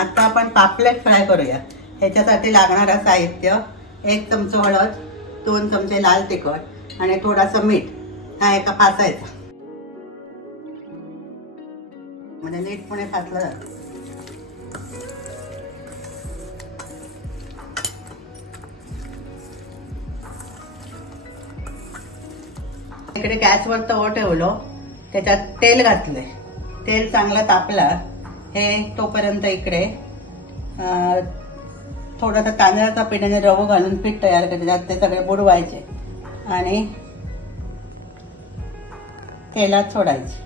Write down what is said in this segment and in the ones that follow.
आता आपण पापलेट फ्राय करूया. ह्याच्यासाठी लागणारं साहित्य 1 चमचा हळद, 2 चमचे लाल तिखट आणि थोडासा मीठ. हा एका फासायचा म्हणजे नीटपणे फासला जातो. इकडे गॅसवर तवा ठेवलो, त्याच्यात तेल घातले. तेल चांगलं तापला हे तोपर्यंत इकडे थोडासा तांदळाचा पीठ आणि रवा घालून पीठ तयार करायचे. त्यात ते सगळे बुडवायचे आणि तेलात सोडायचे.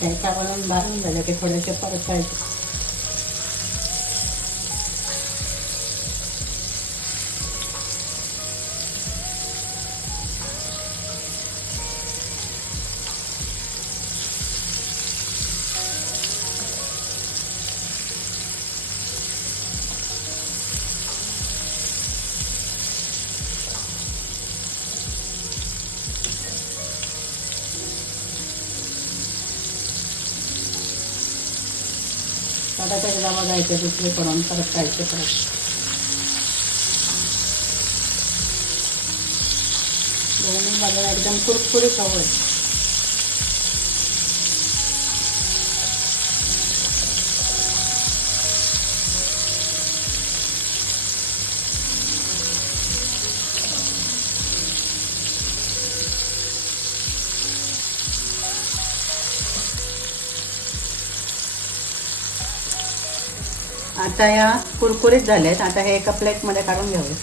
त्याच्यावरून भाजून झालं की थोडेसे परतायचे. आता त्याला बघायचे दुसरीकडून परतायचे. परत दोन्ही बाजूला एकदम कुरकुरीत हवं. आता या कुरकुरीत झालेत. आता हे एका प्लेटमध्ये काढून घ्यावे.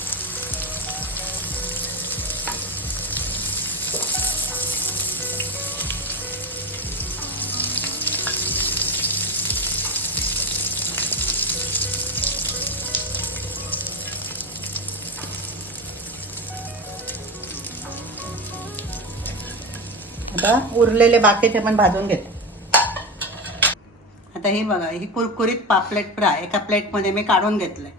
आता उरलेले बाकीचे पण भाजून घेते. आता हे बघा, ही कुरकुरीत पापलेट फ्राय एका प्लेटमध्ये मी काढून घेतलंय.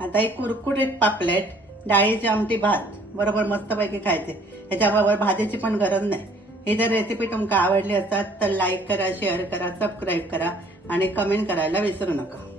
आता ही कुरकुरीत पापलेट डाळीची आमटी भात बरोबर मस्तपैकी खायचे. ह्याच्याबरोबर भाजीची पण गरज नाही. ही जर रेसिपी तुमका आवडली असतात तर लाईक करा, शेअर करा, सबस्क्राईब करा आणि कमेंट करायला विसरू नका.